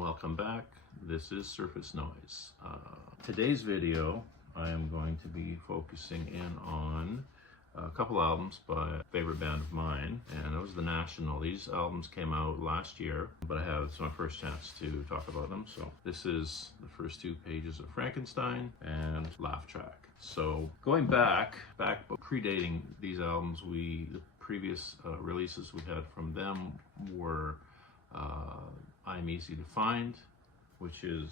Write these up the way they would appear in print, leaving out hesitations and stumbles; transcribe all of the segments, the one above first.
welcome back. This is Surface Noise. Today's video I am going to be focusing in on a couple albums by a favorite band of mine, and it was The National. These albums came out last year, but it's my first chance to talk about them. So this is the first Two Pages of Frankenstein and Laugh Track. So going back predating these albums, the previous releases we had from them were I'm Easy to Find, which is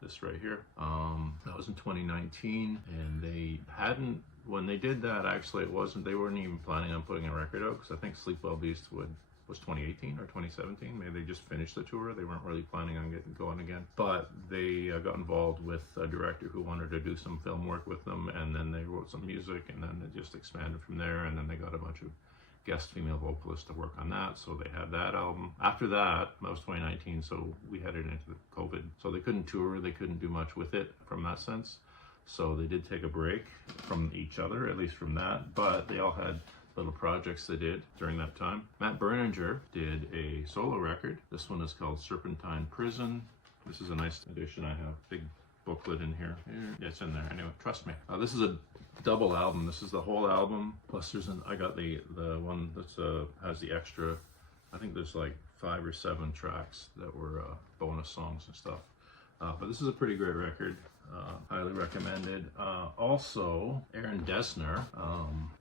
this right here. That was in 2019, and they hadn't, when they did that, actually they weren't even planning on putting a record out, because I think Sleep Well Beastwood was 2018 or 2017. Maybe they just finished the tour. They weren't really planning on getting going again. But they got involved with a director who wanted to do some film work with them, and then they wrote some music, and then it just expanded from there, and then they got a bunch of guest female vocalists to work on that, so they had that album. After that was 2019, so we headed into COVID, so they couldn't tour, they couldn't do much with it from that sense, so they did take a break from each other, at least from that, but they all had little projects they did during that time. Matt Berninger did a solo record. This one is called Serpentine Prison. This is a nice edition. I have big booklet in here. Yeah, it's in there. Anyway, trust me. This is a double album. This is the whole album. Plus, I got the one that's has the extra. I think there's like 5 or 7 tracks that were bonus songs and stuff. But this is a pretty great record. Highly recommended. Also, Aaron Dessner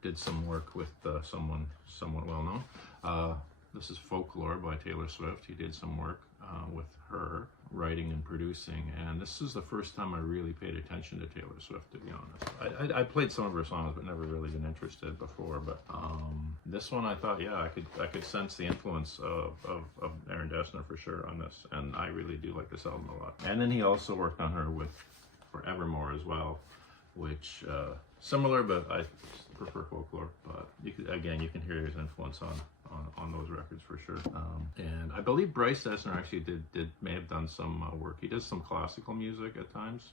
did some work with someone somewhat well known. This is Folklore by Taylor Swift. He did some work with her, writing and producing, and this is the first time I really paid attention to Taylor Swift, to be honest. I played some of her songs, but never really been interested before. But this one, I thought, yeah, I could sense the influence of Aaron Dessner for sure on this, and I really do like this album a lot. And then he also worked on her with Forevermore as well, which similar, but I prefer Folklore. But you can hear his influence on those records for sure. And I believe Bryce Dessner actually may have done some work. He does some classical music at times,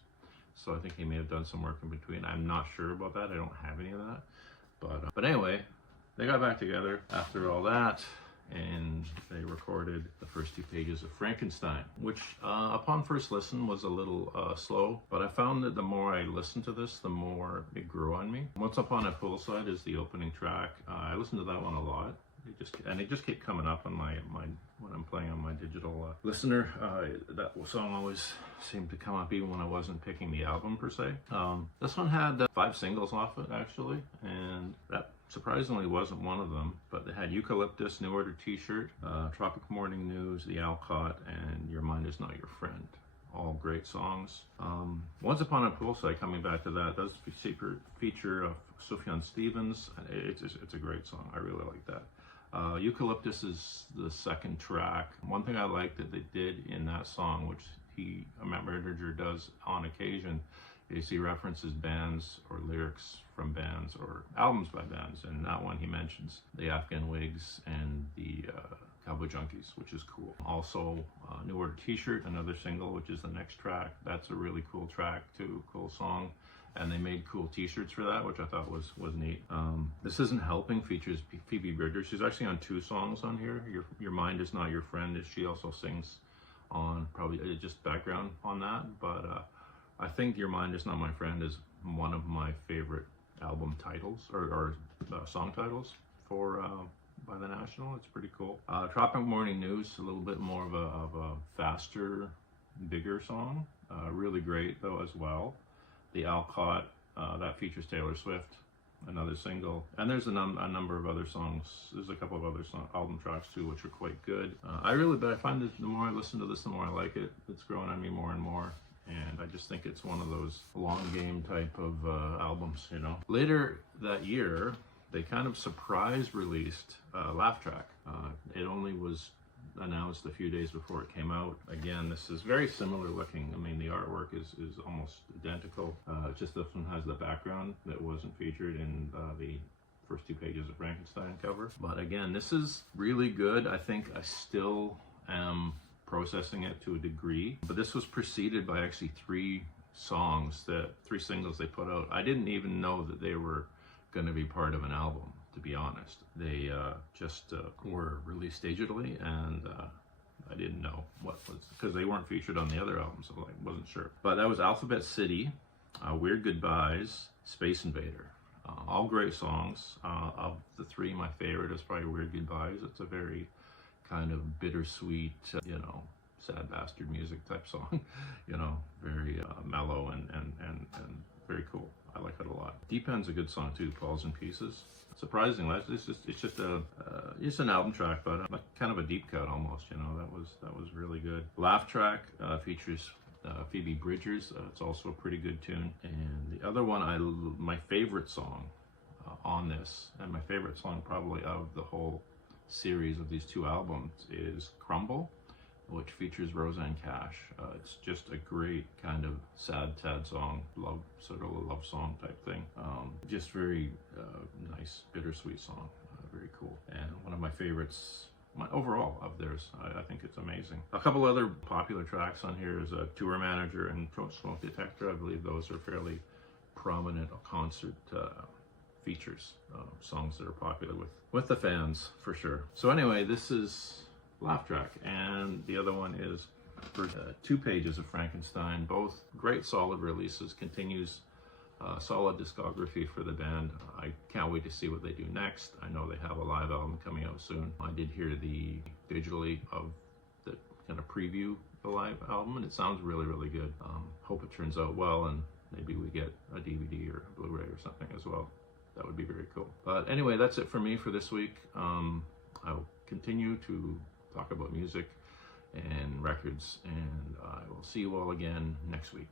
so I think he may have done some work in between. I'm not sure about that. I don't have any of that. But anyway, they got back together after all that, and they recorded the first 2 pages of Frankenstein, which upon first listen was a little slow, but I found that the more I listened to this, the more it grew on me. Once Upon a Poolside is the opening track. I listened to that one a lot. It just kept coming up on my when I'm playing on my digital listener. That song always seemed to come up even when I wasn't picking the album per se. This one had 5 singles off it actually, and that surprisingly wasn't one of them. But they had Eucalyptus, New Order T-shirt, Tropic Morning News, The Alcott, and Your Mind Is Not Your Friend. All great songs. Once Upon a Poolside, coming back to that, does feature Sufjan Stevens. It's a great song. I really like that. Eucalyptus is the second track. One thing I like that they did in that song, which Matt Berninger does on occasion, is he references bands or lyrics from bands or albums by bands. And that one he mentions the Afghan Wigs and the Cowboy Junkies, which is cool. Also, New Order T-shirt, another single, which is the next track. That's a really cool track too, cool song. And they made cool T-shirts for that, which I thought was neat. This Isn't Helping features Phoebe Bridgers. She's actually on 2 songs on here. Your Mind Is Not Your Friend. She also sings on probably just background on that. But I think Your Mind Is Not My Friend is one of my favorite album titles or song titles for by The National. It's pretty cool. Tropic Morning News, a little bit more of a faster, bigger song. Really great though as well. The Alcott, that features Taylor Swift, another single. And there's a number of other songs. There's a couple of other album tracks too, which are quite good. But I find that the more I listen to this, the more I like it. It's growing on me more and more. And I just think it's one of those long game type of albums, you know. Later that year, they kind of surprise released Laugh Track. It only was announced a few days before it came out. Again, this is very similar looking. I mean, the artwork is almost identical. Just this one has the background that wasn't featured in the first 2 pages of Frankenstein cover. But again, this is really good. I think I still am processing it to a degree. But this was preceded by actually 3 singles they put out. I didn't even know that they were going to be part of an album, to be honest. They just were released digitally, and I didn't know what was, because they weren't featured on the other albums, so I wasn't sure. But that was Alphabet City, Weird Goodbyes, Space Invader. All great songs. Of the three, my favorite is probably Weird Goodbyes. It's a very kind of bittersweet, sad bastard music type song, very mellow and very cool. I like it a lot. Deep End's a good song too, Falls in Pieces. Surprisingly, it's just an album track, but like kind of a deep cut almost. That was really good. Laugh Track features Phoebe Bridgers. It's also a pretty good tune. And the other one, my favorite song on this, and my favorite song probably of the whole series of these two albums, is Crumble, which features Roseanne Cash. It's just a great kind of sad song, sort of a love song type thing. Just very nice, bittersweet song. Very cool. And one of my favorites, overall of theirs. I think it's amazing. A couple other popular tracks on here is Tour Manager and Smoke Detector. I believe those are fairly prominent concert features, songs that are popular with the fans for sure. So anyway, this is Laugh Track, and the other one is for Two Pages of Frankenstein. Both great solid releases, continues solid discography for the band. I can't wait to see what they do next. I know they have a live album coming out soon. I did hear the digitally of the kind of preview the live album, and it sounds really good. Hope it turns out well, and maybe we get a DVD or a Blu-ray or something as well. That would be very cool. But anyway, that's it for me for this week. I'll continue to talk about music and records, and I will see you all again next week.